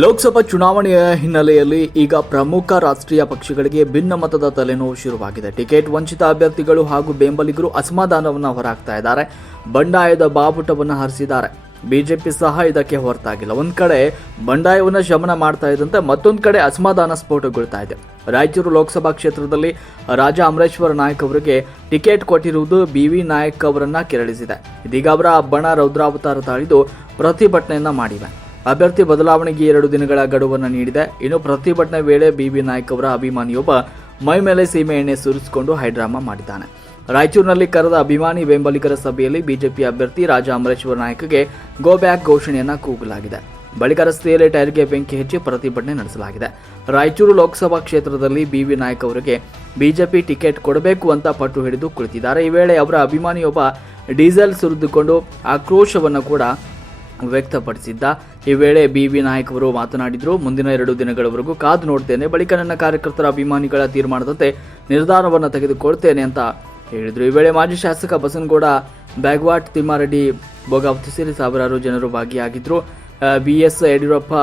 ಲೋಕಸಭಾ ಚುನಾವಣೆಯ ಹಿನ್ನೆಲೆಯಲ್ಲಿ ಈಗ ಪ್ರಮುಖ ರಾಷ್ಟ್ರೀಯ ಪಕ್ಷಗಳಿಗೆ ಭಿನ್ನ ಮತದ ತಲೆನೋವು ಶುರುವಾಗಿದೆ. ಟಿಕೆಟ್ ವಂಚಿತ ಅಭ್ಯರ್ಥಿಗಳು ಹಾಗೂ ಬೆಂಬಲಿಗರು ಅಸಮಾಧಾನವನ್ನು ಹೊರಹಾಕ್ತಾ ಇದ್ದಾರೆ. ಬಂಡಾಯದ ಬಾವುಟವನ್ನು ಹರಿಸಿದ್ದಾರೆ. ಬಿಜೆಪಿ ಸಹ ಇದಕ್ಕೆ ಹೊರತಾಗಿಲ್ಲ. ಒಂದು ಕಡೆ ಬಂಡಾಯವನ್ನು ಶಮನ ಮಾಡ್ತಾ ಇದ್ದಂತೆ ಮತ್ತೊಂದು ಕಡೆ ಅಸಮಾಧಾನ ಸ್ಫೋಟಗೊಳ್ತಾ ಇದೆ. ರಾಯಚೂರು ಲೋಕಸಭಾ ಕ್ಷೇತ್ರದಲ್ಲಿ ರಾಜ ಅಮರೇಶ್ವರ ನಾಯಕ್ ಅವರಿಗೆ ಟಿಕೆಟ್ ಕೊಟ್ಟಿರುವುದು ಬಿ ವಿ ನಾಯಕ್ ಅವರನ್ನ ಕೆರಳಿಸಿದೆ. ಇದೀಗ ಅವರ ಬಣ ರೌದ್ರಾವತಾರ ತಾಳಿದು ಪ್ರತಿಭಟನೆಯನ್ನ ಮಾಡಿವೆ. ಅಭ್ಯರ್ಥಿ ಬದಲಾವಣೆಗೆ ಎರಡು ದಿನಗಳ ಗಡುವನ್ನು ನೀಡಿದೆ. ಇನ್ನು ಪ್ರತಿಭಟನೆ ವೇಳೆ ಬಿಬಿ ನಾಯ್ಕ್ ಅವರ ಅಭಿಮಾನಿಯೊಬ್ಬ ಮೈ ಮೇಲೆ ಸೀಮೆ ಎಣ್ಣೆ ಸುರಿಸಿಕೊಂಡು ಹೈಡ್ರಾಮಾ ಮಾಡಿದ್ದಾನೆ. ರಾಯಚೂರಿನಲ್ಲಿ ಕರೆದ ಅಭಿಮಾನಿ ಬೆಂಬಲಿಗರ ಸಭೆಯಲ್ಲಿ ಬಿಜೆಪಿ ಅಭ್ಯರ್ಥಿ ರಾಜ ಅಮರೇಶ್ವರ ನಾಯ್ಕಗೆ ಗೋ ಬ್ಯಾಕ್ ಘೋಷಣೆಯನ್ನ ಕೂಗಲಾಗಿದೆ. ಬಳಿಕ ರಸ್ತೆಯಲ್ಲಿ ಟೈರ್ಗೆ ಬೆಂಕಿ ಹಚ್ಚಿ ಪ್ರತಿಭಟನೆ ನಡೆಸಲಾಗಿದೆ. ರಾಯಚೂರು ಲೋಕಸಭಾ ಕ್ಷೇತ್ರದಲ್ಲಿ ಬಿವಿ ನಾಯ್ಕ್ ಅವರಿಗೆ ಬಿಜೆಪಿ ಟಿಕೆಟ್ ಕೊಡಬೇಕು ಅಂತ ಪಟ್ಟು ಹಿಡಿದು ಕುಳಿತಿದ್ದಾರೆ. ಈ ವೇಳೆ ಅವರ ಅಭಿಮಾನಿಯೊಬ್ಬ ಡೀಸೆಲ್ ಸುರಿದುಕೊಂಡು ಆಕ್ರೋಶವನ್ನು ಕೂಡ ವ್ಯಕ್ತಪಡಿಸಿದ್ದ. ಈ ವೇಳೆ ಬಿ ವಿ ನಾಯಕ್ ಅವರು ಮಾತನಾಡಿದರು, ಮುಂದಿನ ಎರಡು ದಿನಗಳವರೆಗೂ ಕಾದು ನೋಡ್ತೇನೆ, ಬಳಿಕ ನನ್ನ ಕಾರ್ಯಕರ್ತರ ಅಭಿಮಾನಿಗಳ ತೀರ್ಮಾನದಂತೆ ನಿರ್ಧಾರವನ್ನು ತೆಗೆದುಕೊಳ್ತೇನೆ ಅಂತ ಹೇಳಿದರು. ಈ ವೇಳೆ ಮಾಜಿ ಶಾಸಕ ಬಸನಗೌಡ, ಬ್ಯಾಗ್ವಾಟ್, ತಿಮ್ಮಾರೆಡ್ಡಿ, ಭೋಗಾವತಿ ಸೇರಿ ಸಾವಿರಾರು ಜನರು ಭಾಗಿಯಾಗಿದ್ದರು ಬಿ ಎಸ್ ಯಡಿಯೂರಪ್ಪ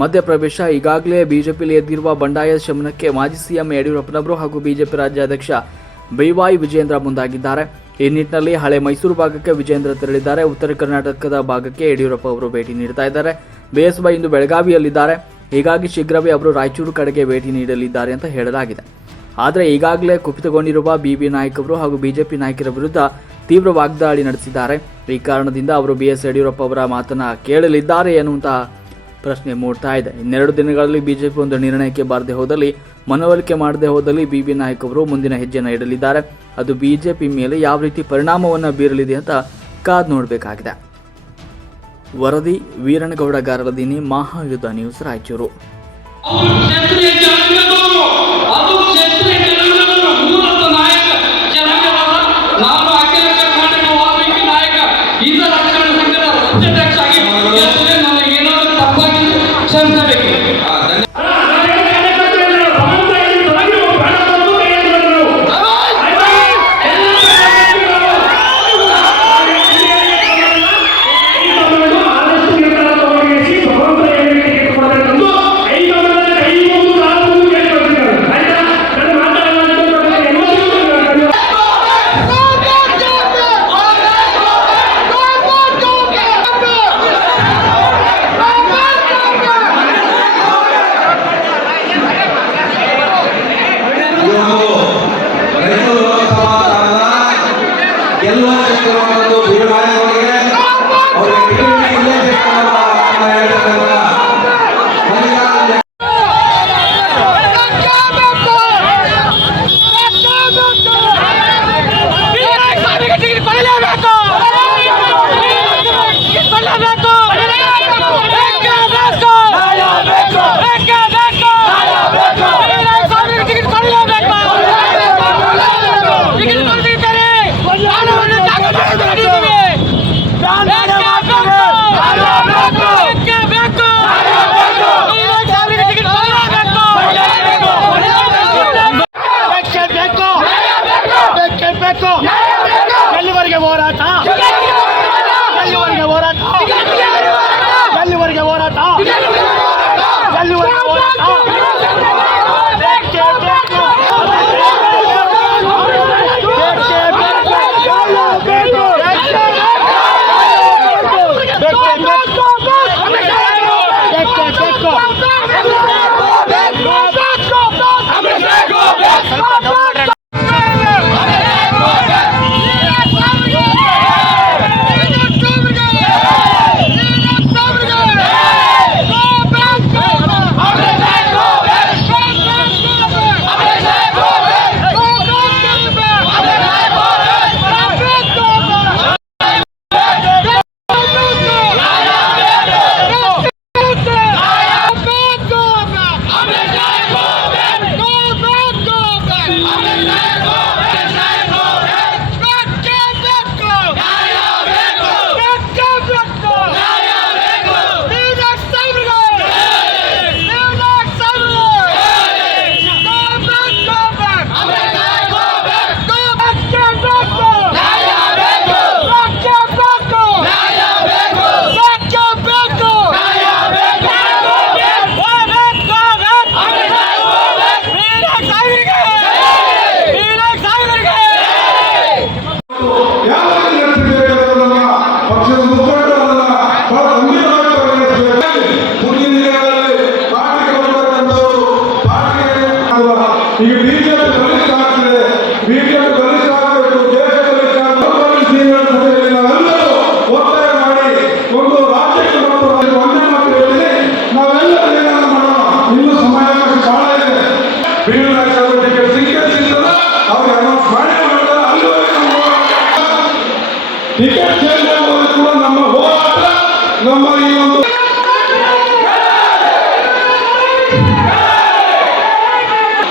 ಮಧ್ಯಪ್ರವೇಶ, ಈಗಾಗಲೇ ಬಿಜೆಪಿಯಲ್ಲಿ ಎದ್ದಿರುವ ಬಂಡಾಯ ಶಮನಕ್ಕೆ ಮಾಜಿ ಸಿಎಂ ಯಡಿಯೂರಪ್ಪನವರು ಹಾಗೂ ಬಿಜೆಪಿ ರಾಜ್ಯಾಧ್ಯಕ್ಷ ಬೈವಾಯ್ ವಿಜೇಂದ್ರ ಮುಂದಾಗಿದ್ದಾರೆ. ಈ ನಿಟ್ಟಿನಲ್ಲಿ ಹಳೆ ಮೈಸೂರು ಭಾಗಕ್ಕೆ ವಿಜೇಂದ್ರ ತೆರಳಿದ್ದಾರೆ. ಉತ್ತರ ಕರ್ನಾಟಕದ ಭಾಗಕ್ಕೆ ಯಡಿಯೂರಪ್ಪ ಅವರು ಭೇಟಿ ನೀಡ್ತಾ ಇದ್ದಾರೆ. ಬಿಎಸ್ವೈ ಇಂದು ಬೆಳಗಾವಿಯಲ್ಲಿದ್ದಾರೆ. ಹೀಗಾಗಿ ಶೀಘ್ರವೇ ಅವರು ರಾಯಚೂರು ಕಡೆಗೆ ಭೇಟಿ ನೀಡಲಿದ್ದಾರೆ ಅಂತ ಹೇಳಲಾಗಿದೆ. ಆದರೆ ಈಗಾಗಲೇ ಕುಪಿತಗೊಂಡಿರುವ ಬಿಬಿ ನಾಯಕ್ ಅವರು ಹಾಗೂ ಬಿಜೆಪಿ ನಾಯಕರ ವಿರುದ್ಧ ತೀವ್ರ ವಾಗ್ದಾಳಿ ನಡೆಸಿದ್ದಾರೆ. ಈ ಕಾರಣದಿಂದ ಅವರು ಬಿಎಸ್ ಯಡಿಯೂರಪ್ಪ ಅವರ ಮಾತನ್ನ ಕೇಳಲಿದ್ದಾರೆ ಎನ್ನುವಂತಹ ಪ್ರಶ್ನೆ ಮೂಡ್ತಾ ಇದೆ. ಇನ್ನೆರಡು ದಿನಗಳಲ್ಲಿ ಬಿಜೆಪಿ ಒಂದು ನಿರ್ಣಯಕ್ಕೆ ಬಾರದೆ ಹೋದಲ್ಲಿ ಮನವೊಲಿಕೆ ಮಾಡದೆ ಹೋದಲ್ಲಿ ಬಿ ನಾಯಕ್ ಅವರು ಮುಂದಿನ ಹೆಜ್ಜೆಯನ್ನು ಇಡಲಿದ್ದಾರೆ. ಅದು ಬಿಜೆಪಿ ಮೇಲೆ ಯಾವ ರೀತಿ ಪರಿಣಾಮವನ್ನು ಬೀರಲಿದೆ ಅಂತ ಕಾದ್ ನೋಡಬೇಕಾಗಿದೆ. ವರದಿ ವೀರಣಗೌಡ ಗಾರಲದಿನಿ ಮಹಾಯುದ್ಧ ನ್ಯೂಸ್ ರಾಯಚೂರು. Gracias.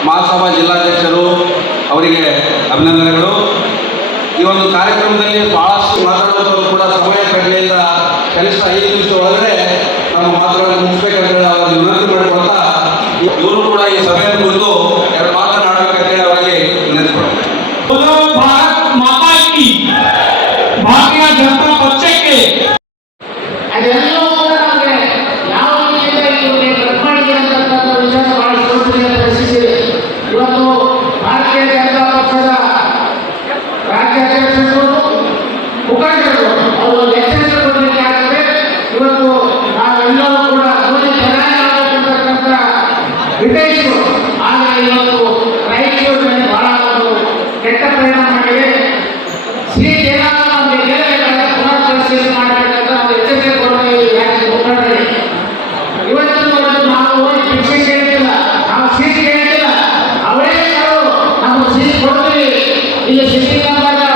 ಮಹಾಸಭಾ ಜಿಲ್ಲಾಧ್ಯಕ್ಷರು, ಅವರಿಗೆ ಅಭಿನಂದನೆಗಳು. ಈ ಒಂದು ಕಾರ್ಯಕ್ರಮದಲ್ಲಿ ಬಹಳಷ್ಟು ಮಾತಾಡುವಂಥವರು ಕೂಡ ಸಮಯ ಕಡಿಮೆಯಿಂದ ಕನಿಷ್ಠ ಐದು ನಿಮಿಷ ಒಳಗಡೆ ನಮ್ಮ ಮಾತುಗಳನ್ನು ಮುಗಿಸ್ಬೇಕಂತ ಹೇಳಿ ಅವರನ್ನು ವಿನಂತಿ ಮಾಡಿಕೊಳ್ತಾ, ಇವರು ಕೂಡ ಈ ಸಭೆ ভাগিয়া Thank you.